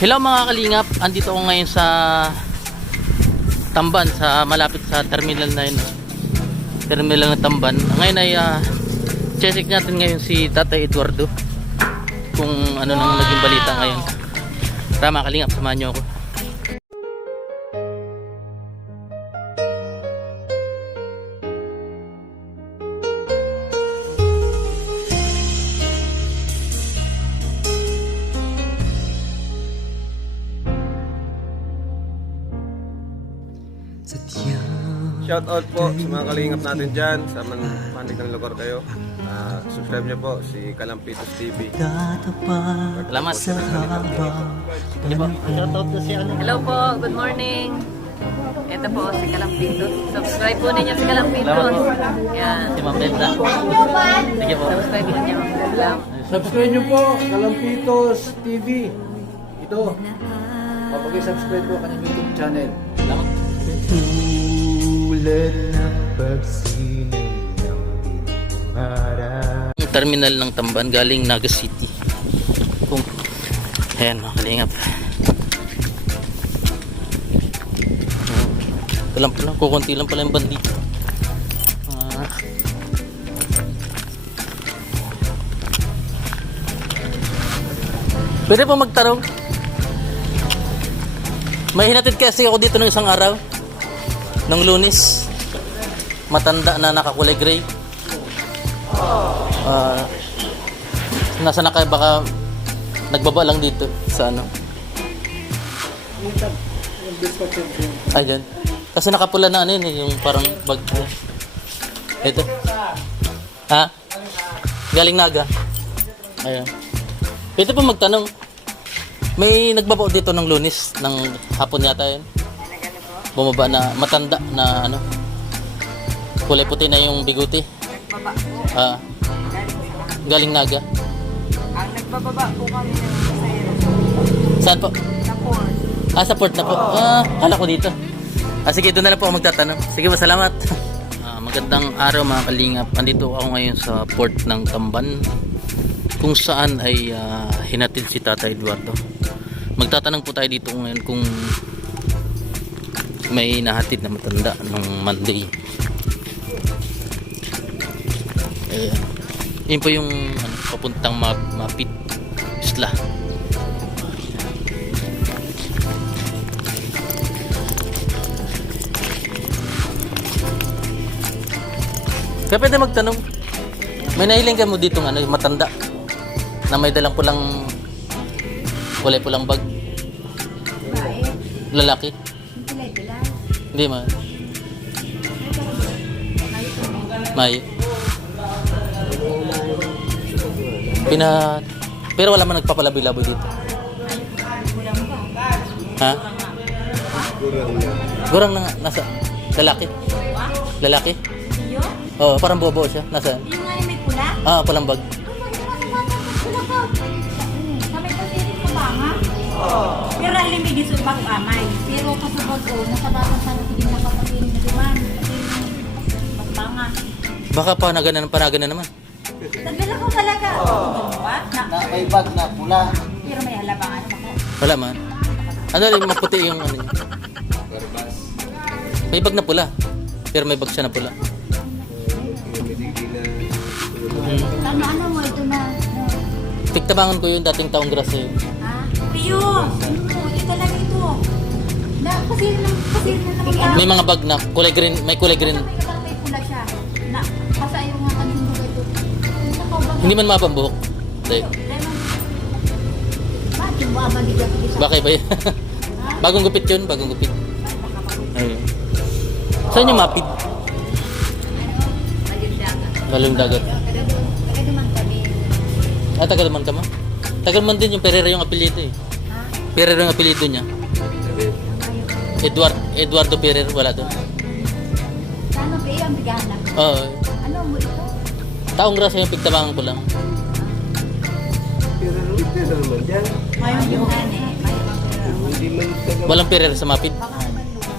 Hello mga kalingap, andito ako ngayon sa Tamban, sa malapit sa terminal na yun. Terminal ng Tamban. Ngayon ay check natin ngayon si Tatay Eduardo kung ano nang naging balita ngayon. Tara mga kalingap, samahan niyo ako. Shout out po sa mga kalingap natin dyan sa panig ng lugar kayo. Subscribe niyo po si Kalampitos TV. Salamat. Hello po, good morning. Ito po si Kalampitos. Subscribe po ninyo si Kalampitos. Yan. Si Ma'am Bedla. Sige po. Subscribe ninyo. Subscribe nyo po, Kalampitos TV. Ito, kapag-subscribe po kanyang YouTube channel. Salamat. Tulad ng pagsinay ng binarap. Terminal ng Tamban galing Naga City. Ayan mga kalingap. Ito lang pala, kukunti lang pala yung bandito. Pwede po magtanong. May hinatid kasi ako dito ng isang araw. Nung Lunes. Matanda na nakakulay gray. Nasa na kayo, baka nagbaba lang dito sa ano. Ayan. Kasi nakapula na ano yun eh, yung parang bag. Ito. Ha? Galing Naga. Ayan. Pwede po magtanong. May nagbaba dito ng Lunes, ng hapon yata yun. Bumaba na matanda na ano. Kulay puti na yung biguti. Nagbaba po. Galing Naga. Ang nagbababa po kami ng pasahero Saan po? sa port. Sa port na po. Kala ko dito. Sige, doon na lang po ako magtatanong. Sige po, salamat. Magandang araw mga kalingap. Andito ako ngayon sa port ng Tamban, kung saan ay hinatid si Tatay Eduardo. Magtatanong po tayo dito ngayon kung may nahatid na matanda nung Monday. Yun po yung papuntang Mapit Isla. Kaya pwede magtanong, may nahiling ka mo dito yung matanda na may dalang pulang kulay pulang bag? Lalaki? Hindi ma. May. Pero wala man nagpapalabi-laboy dito. Ha? Gurang na nasa lalaki. Lalaki? Oo, parang bobo siya. Nasaan? Yung nga yung may pula? Pulang bag. Pula ka. Kamay pa siya sa banga. Pero alim may diso ibang amay. Pero kasabag ko, nasa batang sa natigin na kapatid na duman. Banga. Baka panagana naman. Nagdala ko talaga. May bag na pula. Pero may halabangan ako. Wala man. Ano rin, maputi yung ano niya. May bag na pula. Pero may bag siya na pula. Ano mo ito na? Tiktabangan ko yung dating taong grasa yun. Ha? Iyo! Ito talaga ito. Kasi na May mga bag na kulay green, may kulay green. may pula siya. Pasayo nga kami ito. Hindi man mapambuhok. Like, Bakit mo abagid ako isa? bakit ba yun? Bagong gupit yun, bagong gupit. Ayun. Saan yung mapid? Galing dagat. Kagaduman kami. Tagal man ka mo? Tagal man din yung Pereira yung apelido eh. Ha? Pereira yung apelido niya. Eduardo Pereira, wala doon. Saan ang ang bigahan lang? Oo. Ano mo ito? Taong grasa yung pigtabangan ko lang. Pero naman dyan. Ayaw yung gani. Hindi man taga Walang Pereira sa mapid. Baka naman lugar.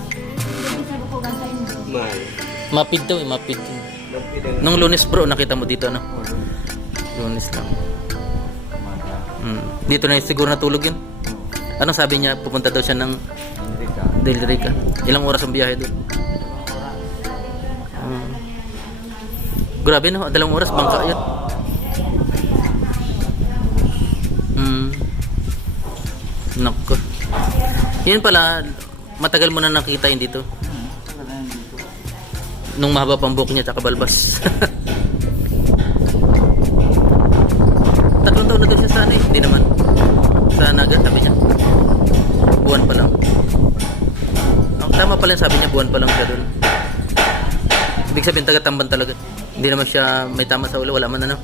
Hindi sa bukugan sa inyo. mahal. Mapid daw eh, mapid. Nung Lunes bro, nakita mo dito ano? Lunes lang. Dito na siguro natulog yun. Anong sabi niya? Pupunta daw siya ng Del Rica. Ilang oras ang biyahe doon? Grabe no, 2 oras bangka yun. Nako. Yan pala, matagal mo na nakita yun dito. Nung mahaba pang buhok niya tsaka balbas. 3 taon na daw siya sana eh. Hindi naman. Sa Naga, sabi niya. Buwan pa lang. Ang tama pala yung sabi niya, buwan pa lang siya doon. Ibig sabihin, taga-tamban talaga. Hindi naman siya may tama sa ulo. Wala man ano.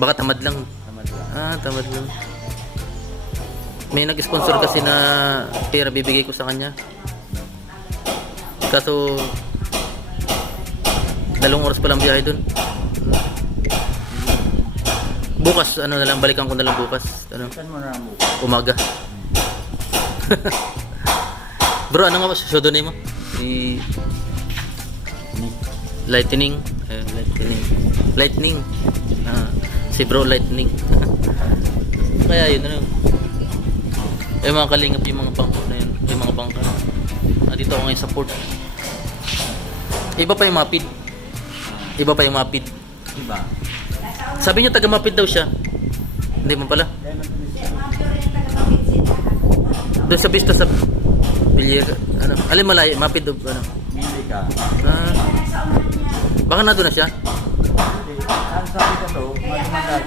Baka tamad lang. Tamad lang. May nag-sponsor kasi na pera bibigay ko sa kanya. Kaso 2 oras pa lang biyahe doon. Bukas, ano na lang, balikan ko na lang bukas. Ano? Umaga. Bro, ano nga ba susudunin mo? Si Lightning. Lightning. Si Bro Lightning. Kaya yun, ano? Yung mga kalingap, yung mga bangko na yun. Yung mga bangka. Dito ako ngayon sa port. Iba pa yung mapid. Iba pa yung mapid. Diba? Sabi niyo taga mapid daw siya. Hindi mo pala. Doon sa Vista sa Villar, ano? Alin malayo, mapid do ano? Hindi ka. Baka na doon na siya. Ang sabi ko to, magmagal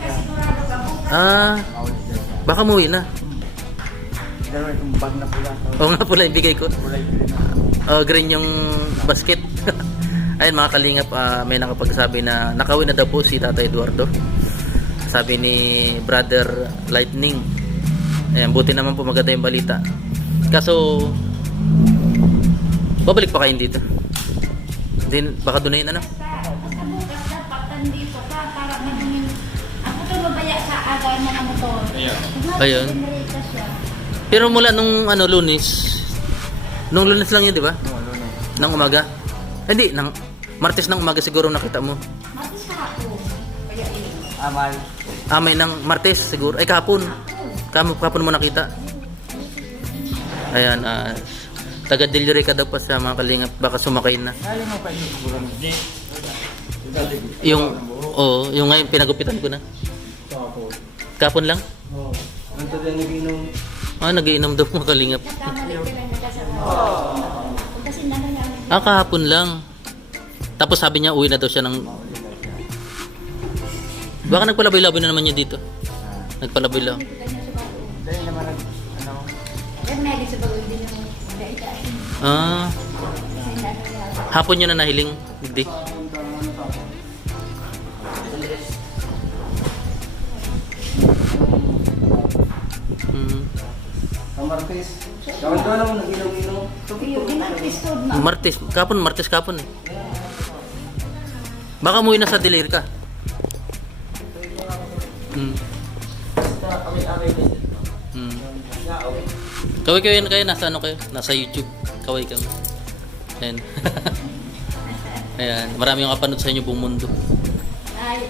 ka. Baka muwi na. Pero itong bag na pula. Oo nga pula yung bigay ko. Kulay green. Green yung basket. Ayun mga kalingap, may nakapagsabi na nakawin na daw po si Tata Eduardo. Sabi ni Brother Lightning. Ayan, buti naman po maganda yung balita. Kaso babalik pa kayo dito. Din baka doon na yun ano? Basta bukas dapat nandito ka para maging ako to babaya sa agay mo ng motor. Ayun. Siya. Pero mula nung ano Lunes, nung Lunes lang yun, di ba? Nang umaga. Hindi, nang Martes ng umaga siguro nakita mo. Matis kahapon. Kaya yun. Amal. May ng Martes siguro. Ay kahapon. Kahapon mo nakita. Ayan, taga Del Rica daw pa sa mga kalingap. Baka sumakay na. Kaya mo pa yung siguro. Yung ngayon pinagupitan ko na. Kahapon lang? Oo. Ang tagal nag-inom. Nagiinom daw mga kalingap. Kamalik ka lang nagkasama. Kasi nangyayari. Kahapon lang. Tapos sabi niya uwi na daw siya ng... Baka nagpalaboy-laboy na naman niya dito. Nagpalaboy lang. Dahil naman ano. Kaya may sa bagay din yung daita. Hapon niya na nahiling. Hindi. Martes. Kawan ko naman nag-inom-inom. Martes kapon eh. Baka umuwi na sa Del Rica. Kaway kayo nasa ano kayo? Nasa YouTube. Kaway kami. Ayan. Ayan. Marami yung kapanood sa inyo buong mundo. Ay,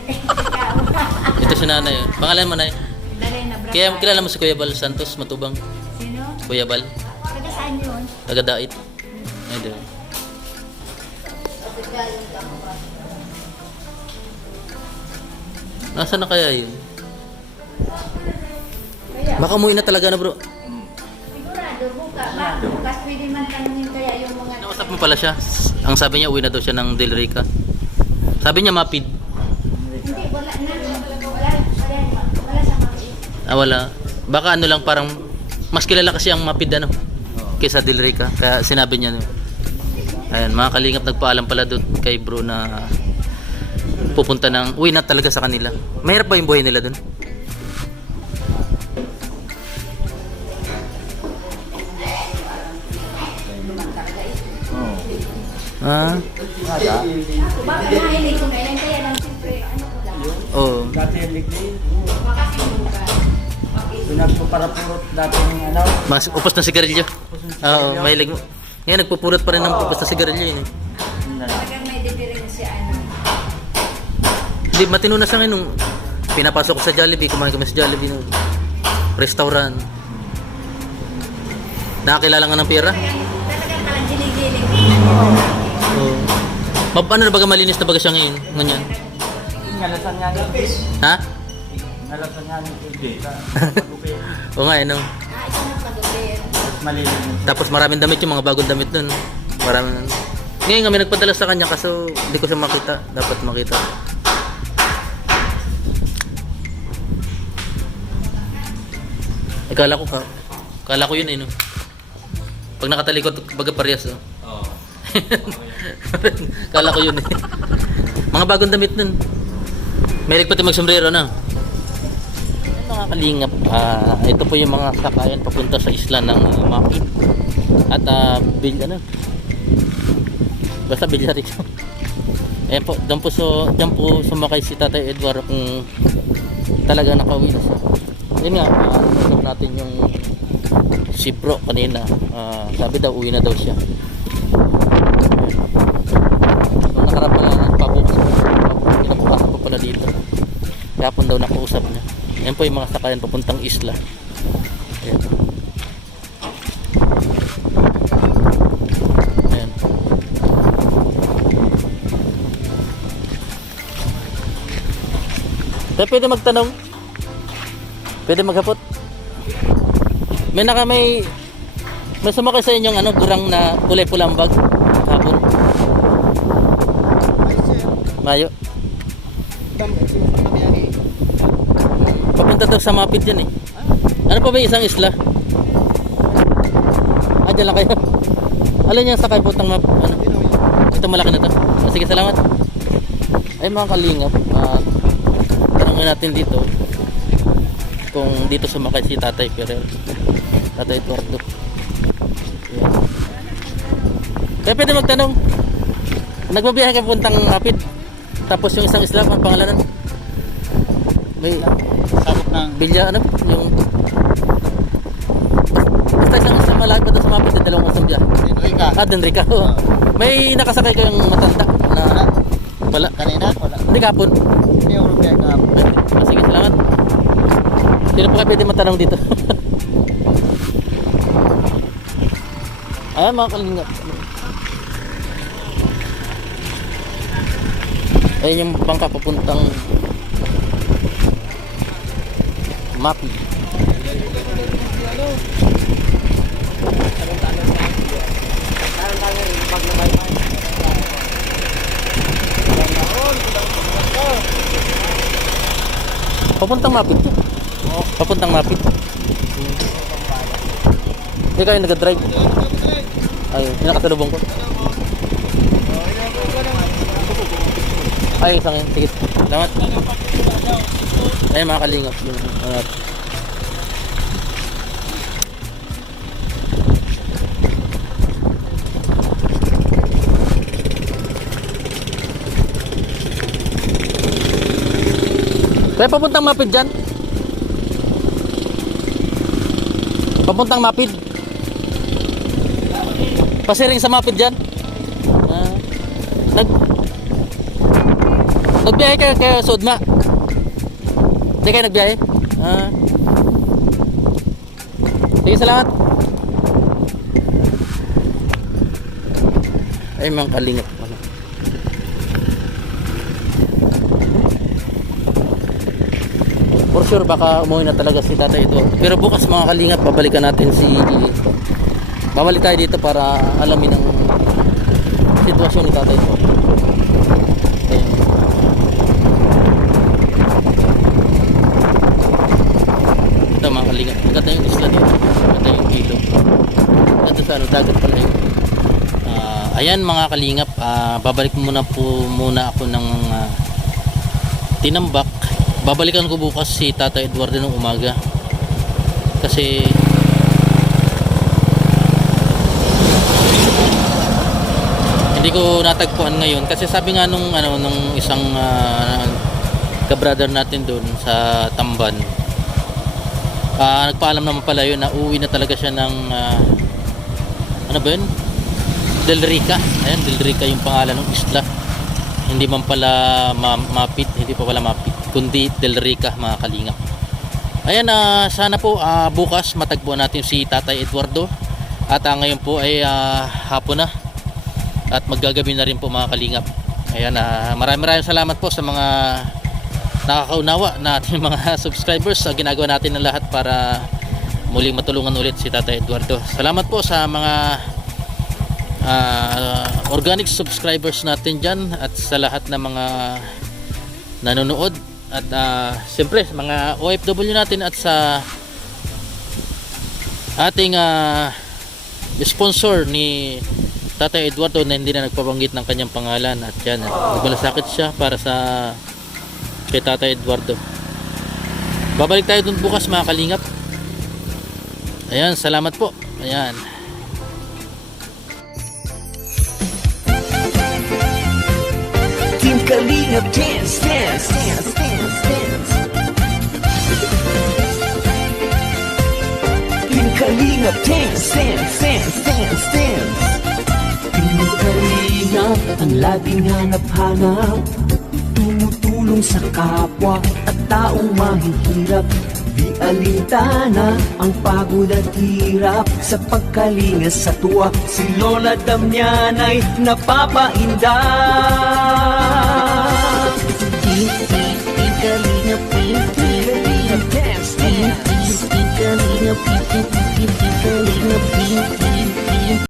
Ito si nanay. Pangalan mo na Dalay na brother. Kaya kilala mo si Kuya Bal Santos Matubang. Sino? Kuya Bal. Taga saan yun? Taga Dait. Ayun. Nasaan na kaya yun? Baka umuwi na talaga na bro. Sigurado, bukas pwede man tanongin kaya yung mga... Nausap mo pala siya. Ang sabi niya uwi na daw siya ng Del Rica. Sabi niya mapid. Hindi, wala na. Wala sa mga... Wala. Baka ano lang parang mas kilala kasi ang mapid ano kaysa Del Rica. Kaya sinabi niya. Ayan, mga kalingap nagpaalam pala doon kay bro na pupunta ng uwi na talaga sa kanila. Mahirap ba yung buhay nila doon? Baka nahilig ko na yan, kaya lang siyempre, ano ko lang. Oo. Dati yung ligli. Pinagpaparapurot dati ng ano. Mas upos na sigarilyo. Oo, mahilig mo. Ngayon nagpupulot pa rin ng upos na sigarilyo yun eh. Talagang may diferensya, ano. Hindi, matino na sa akin nung pinapasok ko sa Jollibee, kumain kami sa Jollibee nung restaurant. Nakakilala nga ng pera. Talagang kalang giling-giling. Oo. Ano na baga malinis na baga siya ngayon? Ganyan. Ngalasan nga ng fish. Ha? Ngalasan nga ng fish. Oo nga, ano. Ito na pagupin. Malinis. Tapos maraming damit yung mga bagong damit nun. Maraming. Ngayon kami nagpadala sa kanya kaso hindi ko siya makita. Dapat makita. Kala ko yun eh no. Pag nakatalikod baga parehas oh. Oo. Kala ko yun eh. Mga bagong damit nun. May pati magsombrero na. Mga kalingap, ito po yung mga sakayan papunta sa isla ng Mapit. At basta Bilyarico. Ayan po, dyan po sumakay si Tatay Edward kung talaga nakauwi na siya. Yun nga, nagkakaroon natin yung si Bro kanina. Sabi daw, uwi na daw siya. Nung nakarap pala, pinabukasan pa pala dito. Kapon daw nakausap niya. Ayan po yung mga sakayan papuntang isla. Ayan. Ayan. Kaya pwede magtanong. Pwede maghapot. May sumakay sa inyong gurang na kulay-pula ang bag hapon. Mayo. Papunta daw sa Mapit yan eh. Ano pa ba yung isang isla? Dyan lang kayo. Alin yung sakay putang map? Ano? Ito malaki na to. Sige, salamat. Ay mga kalingap, tanongin natin dito kung dito sumakay si Tatay Ferrer, Tatay Eduardo. Yan. Kaya pwede magtanong, nagbabiyahe kayo puntang Mapit, tapos yung isang isla, ang pangalanan may Sabot ng Bilya, yung basta isang isla malaki pa doon sa Mapit, dalawang usang dyan. Denrica. Oo. May nakasakay kayong matanda na wala. kanina, wala. Hindi kapon. Hindi ako biyak na. Sige, salamat. Sino pa kayo pwede matanong dito? Ay, mga kalingap. Ayun yung bangka papuntang Mapit. Papuntang Mapit. Papuntang Mapit. Hindi kayo nag-drive. Ayun, yung nakasalubong ko. Ay, isang yun. Sige, salamat. Ayun mga kalingap. Kaya papuntang Mapit dyan? Papuntang Mapit? Pasiring sa Mapit dyan? Nagbiyahe kayo kay Sudma? Hindi kayo nagbiyahe? Sige, salamat. Ay, mga kalingap. For sure, baka umuwi na talaga si Tatay ito. Pero bukas mga kalingap, babalik tayo dito para alamin ang sitwasyon ni Tatay ito. Ito mga kalingap, maganda yung isla dito, maganda yung ilog. Ito sa dagat pala yun. Ayan mga kalingap, babalik muna ako ng Tinambak. Babalikan ko bukas si Tatay Eduardo ng umaga kasi hindi ko natagpuan ngayon kasi sabi nga nung isang ka-brother natin doon sa Tamban, nagpaalam naman pala yun na uwi na talaga siya ng ano ba yun? Del Rica. Ayan, Del Rica yung pangalan ng isla, hindi man pala Mapit, hindi pa pala Mapit kundi Del Rica mga kalingap. Ayan, sana po bukas matagpuan natin si Tatay Eduardo At ngayon po ay hapon na. At maggagabi na rin po mga kalingap. Ayan, maraming salamat po sa mga nakakaunawa na ating mga subscribers sa ginagawa natin ng lahat para muling matulungan ulit si Tatay Eduardo. Salamat po sa mga organic subscribers natin dyan at sa lahat ng mga nanonood at siyempre mga OFW natin at sa ating sponsor ni Tatay Eduardo na hindi na nagpabanggit ng kanyang pangalan. At yan, nagmalasakit siya para sa kay Tatay Eduardo. Babalik tayo dun bukas mga kalingap. Ayan, salamat po. Ayan. Team Kalingap dance, dance, dance, dance, dance. Team Kalingap dance, dance, dance, dance, dance. Team Kalingap ang laging hanap-hanap, tumutulong sa kapwa at taong mahihirap. Di alintana ang pagod at hirap sa pagkalinga sa tuwa. Si Lola Damianay napapainda.